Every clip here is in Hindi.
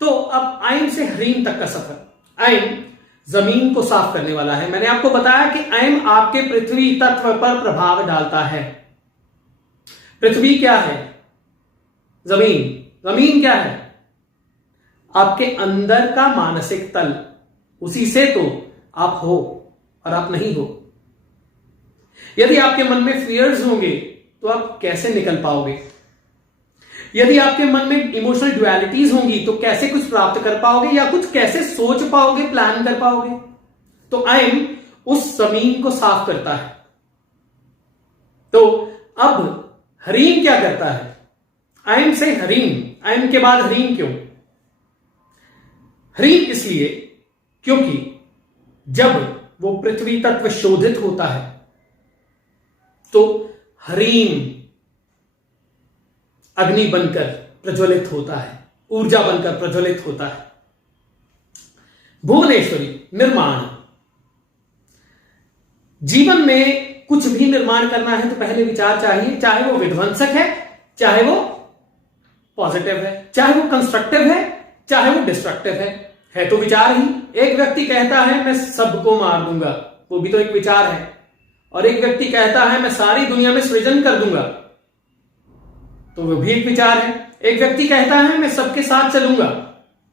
तो अब आयम से ह्रीम तक का सफर। आयम जमीन को साफ करने वाला है। मैंने आपको बताया कि आयम आपके पृथ्वी तत्व पर प्रभाव डालता है। पृथ्वी क्या है? जमीन। जमीन क्या है? आपके अंदर का मानसिक तल। उसी से तो आप हो और आप नहीं हो। यदि आपके मन में फियर्स होंगे तो आप कैसे निकल पाओगे? यदि आपके मन में इमोशनल ड्युअलिटीज होंगी तो कैसे कुछ प्राप्त कर पाओगे या कुछ कैसे सोच पाओगे, प्लान कर पाओगे? तो आयम उस जमीन को साफ करता है। तो अब ह्रीम क्या करता है? आयम से ह्रीम, आयम के बाद ह्रीम क्यों? ह्रीम इसलिए क्योंकि जब वो पृथ्वी तत्व शोधित होता है तो ह्रीम अग्नि बनकर प्रज्वलित होता है, ऊर्जा बनकर प्रज्वलित होता है। भुवनेश्वरी, निर्माण। जीवन में कुछ भी निर्माण करना है तो पहले विचार चाहिए, चाहे वो विध्वंसक है, चाहे वो पॉजिटिव है, चाहे वो कंस्ट्रक्टिव है, चाहे वो डिस्ट्रक्टिव है तो विचार ही। एक व्यक्ति कहता है मैं सबको मार दूंगा, वो भी तो एक विचार है। और एक व्यक्ति कहता है मैं सारी दुनिया में सृजन कर दूंगा, तो वो भी एक विचार है। एक व्यक्ति कहता है मैं सबके साथ चलूंगा,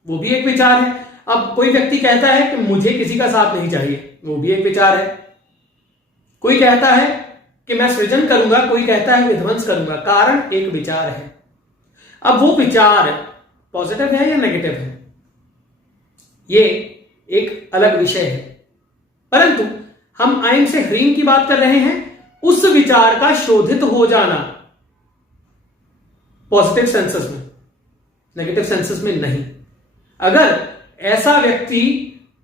वो भी एक विचार है। अब कोई व्यक्ति कहता है कि मुझे किसी का साथ नहीं चाहिए, वो भी एक विचार है। कोई कहता है कि मैं सृजन करूंगा, कोई कहता है विध्वंस करूंगा। कारण एक विचार है। अब वो विचार पॉजिटिव है या नेगेटिव है, ये एक अलग विषय है। परंतु हम आयम से ह्रीम की बात कर रहे हैं, उस विचार का शोधित हो जाना पॉजिटिव सेंसेस में, नेगेटिव सेंसेस में नहीं। अगर ऐसा व्यक्ति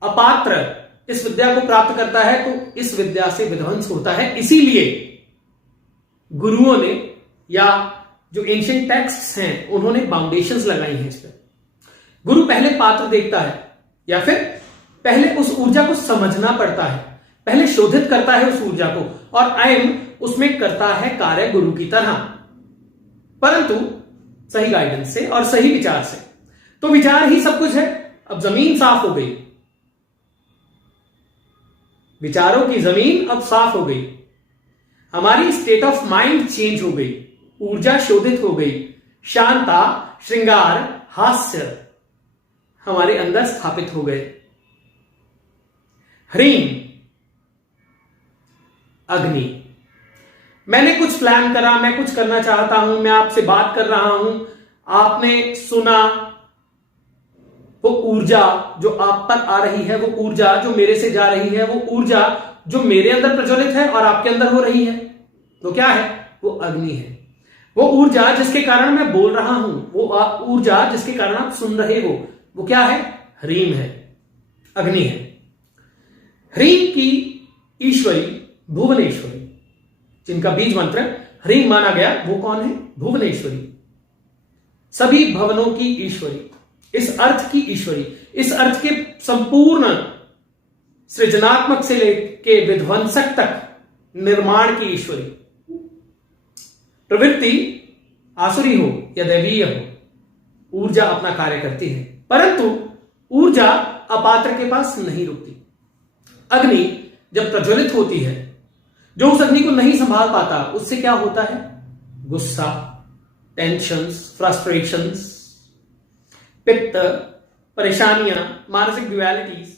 अपात्र इस विद्या को प्राप्त करता है तो इस विद्या से विध्वंस होता है। इसीलिए गुरुओं ने या जो एंशिएंट टेक्स्ट्स हैं उन्होंने बाउंडेशंस लगाई हैं इस पर। गुरु पहले पात्र देखता है या फिर पहले उस ऊर्जा को समझना पड़ता है, पहले शोधित करता है उस ऊर्जा को, और आयम उसमें करता है कार्य गुरु की तरह, परंतु सही गाइडेंस से और सही विचार से। तो विचार ही सब कुछ है। अब जमीन साफ हो गई, विचारों की जमीन अब साफ हो गई, हमारी स्टेट ऑफ माइंड चेंज हो गई, ऊर्जा शोधित हो गई, शांता, श्रृंगार, हास्य हमारे अंदर स्थापित हो गए। ह्रीम, अग्नि। मैंने कुछ प्लान करा, मैं कुछ करना चाहता हूं, मैं आपसे बात कर रहा हूं, आपने सुना, वो ऊर्जा जो आप पर आ रही है, वो ऊर्जा जो मेरे से जा रही है, वो ऊर्जा जो मेरे अंदर प्रज्वलित है और आपके अंदर हो रही है, तो क्या है? वो अग्नि है। वो ऊर्जा जिसके कारण मैं बोल रहा हूं, वो ऊर्जा जिसके कारण आप सुन रहे हो, वो क्या है? ह्रीम है, अग्नि है। ह्रीम की ईश्वरी भुवनेश्वरी, जिनका बीज मंत्र ह्रीम माना गया, वो कौन है? भुवनेश्वरी, सभी भवनों की ईश्वरी, इस अर्थ की ईश्वरी, इस अर्थ के संपूर्ण सृजनात्मक से लेके विध्वंसक तक निर्माण की ईश्वरी। प्रवृत्ति आसुरी हो या दैवीय हो, ऊर्जा अपना कार्य करती है, परंतु ऊर्जा अपात्र के पास नहीं रुकती। अग्नि जब प्रज्वलित होती है, जो उस अग्नि को नहीं संभाल पाता, उससे क्या होता है? गुस्सा, टेंशंस, फ्रस्ट्रेशंस, पित्त, परेशानियां, मानसिक ड्युअलिटीज,